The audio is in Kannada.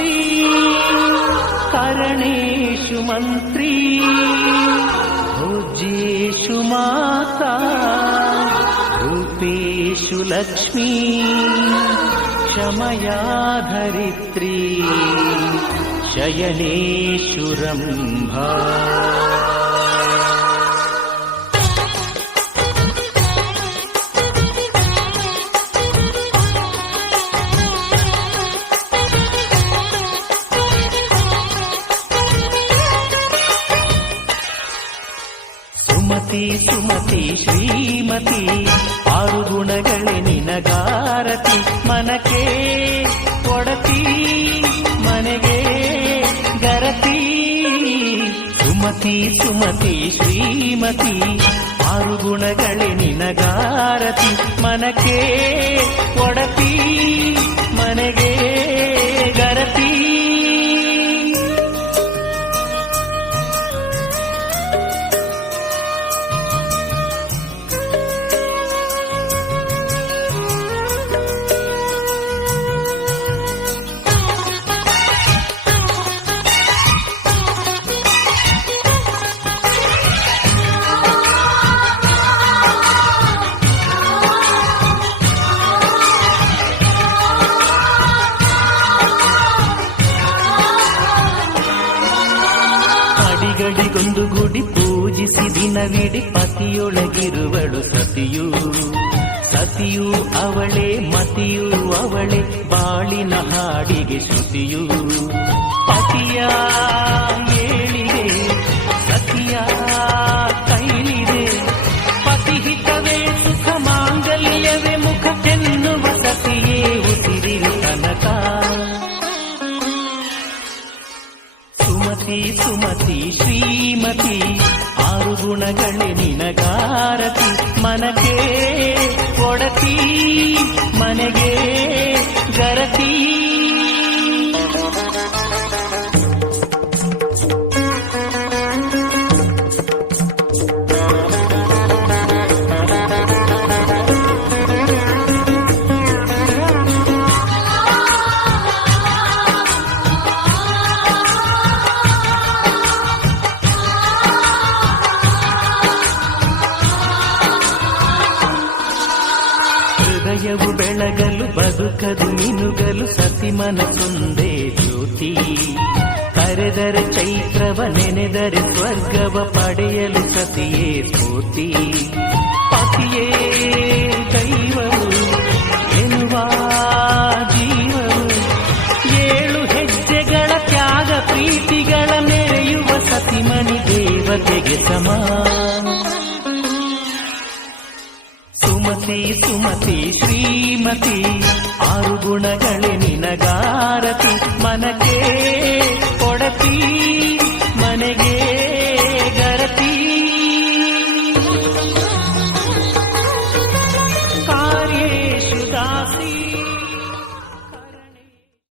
शान्ति करणेषु मन्त्री भोज्येषु माता रूपेषु लक्ष्मी क्षमया धरित्री शयनेषु रम्भा। ಸುಮತಿ ಸುಮತಿ ಶ್ರೀಮತಿ ಆರು ಗುಣಗಳೇ ನಿನಗಾರತಿ ಮನಕ್ಕೆ ಕೊಡತಿ ಮನೆಗೆ ಗರತಿ ಸುಮತಿ ಸುಮತಿ ಶ್ರೀಮತಿ ಆರು ಗುಣಗಳೇ ನಿನಗಾರತಿ ಮನಕ್ಕೆ ಕೊಡತಿ ಮನೆಗೆ ಗರತಿ ಗಡಿಗೊಂದು ಗುಡಿ ಪೂಜಿಸಿ ದಿನವಿಡಿ ಪತಿಯೊಳಗಿರುವಳು ಸತಿಯು ಸತಿಯು ಅವಳೇ ಮತಿಯು ಅವಳೇ ಬಾಳಿನ ಹಾಡಿಗೆ ಶ್ರುತಿಯು ಪತಿಯ ಏಳಿಗೆ ಸತಿಯ ಕೈಲಿದೆ ಪತಿಹಿತವೇ ಸುಖ ಮಾಂಗಲ್ಯವೇ ಮುಖಕ್ಕೆನ್ನುವ ಸತಿಯೇ ಉಸಿರಿನ ತನಕ ಸುಮತಿ ಸುಮತಿ ಶ್ರೀಮತಿ ಆರು ಗುಣಗಳೇ ನಿನಗಾರತಿ ಮನಕ್ಕೆ ಕೊಡತಿ ಮನೆಗೆ ಗರತಿ ಹೃದಯವು ಬೆಳಗಲು ಬದುಕದು ಮಿನುಗಲು ಸತಿ ಮನಸೊಂದೇ ಜ್ಯೋತಿ ಕರೆದರೆ ಚೈತ್ರವ ನೆನೆದರೆ ಸ್ವರ್ಗವ ಪಡೆಯಲು ಸತಿಯೇ ಸ್ಫೂರ್ತಿ ಪತಿಯೇ ದೈವವು ಎನ್ನುವ ಜೀವವು ಏಳು ಹೆಜ್ಜೆಗಳ ತ್ಯಾಗ ಪ್ರೀತಿಗಳ ಮೆರೆಯುವ ಸತಿಮಣಿ ದೇವತೆಗೆ ಸಮ ಸುಮತಿ ಸುಮತಿ ಶ್ರೀಮತಿ ಆರು ಗುಣಗಳೇ ನಿನಗಾರತಿ ಮನಕ್ಕೆ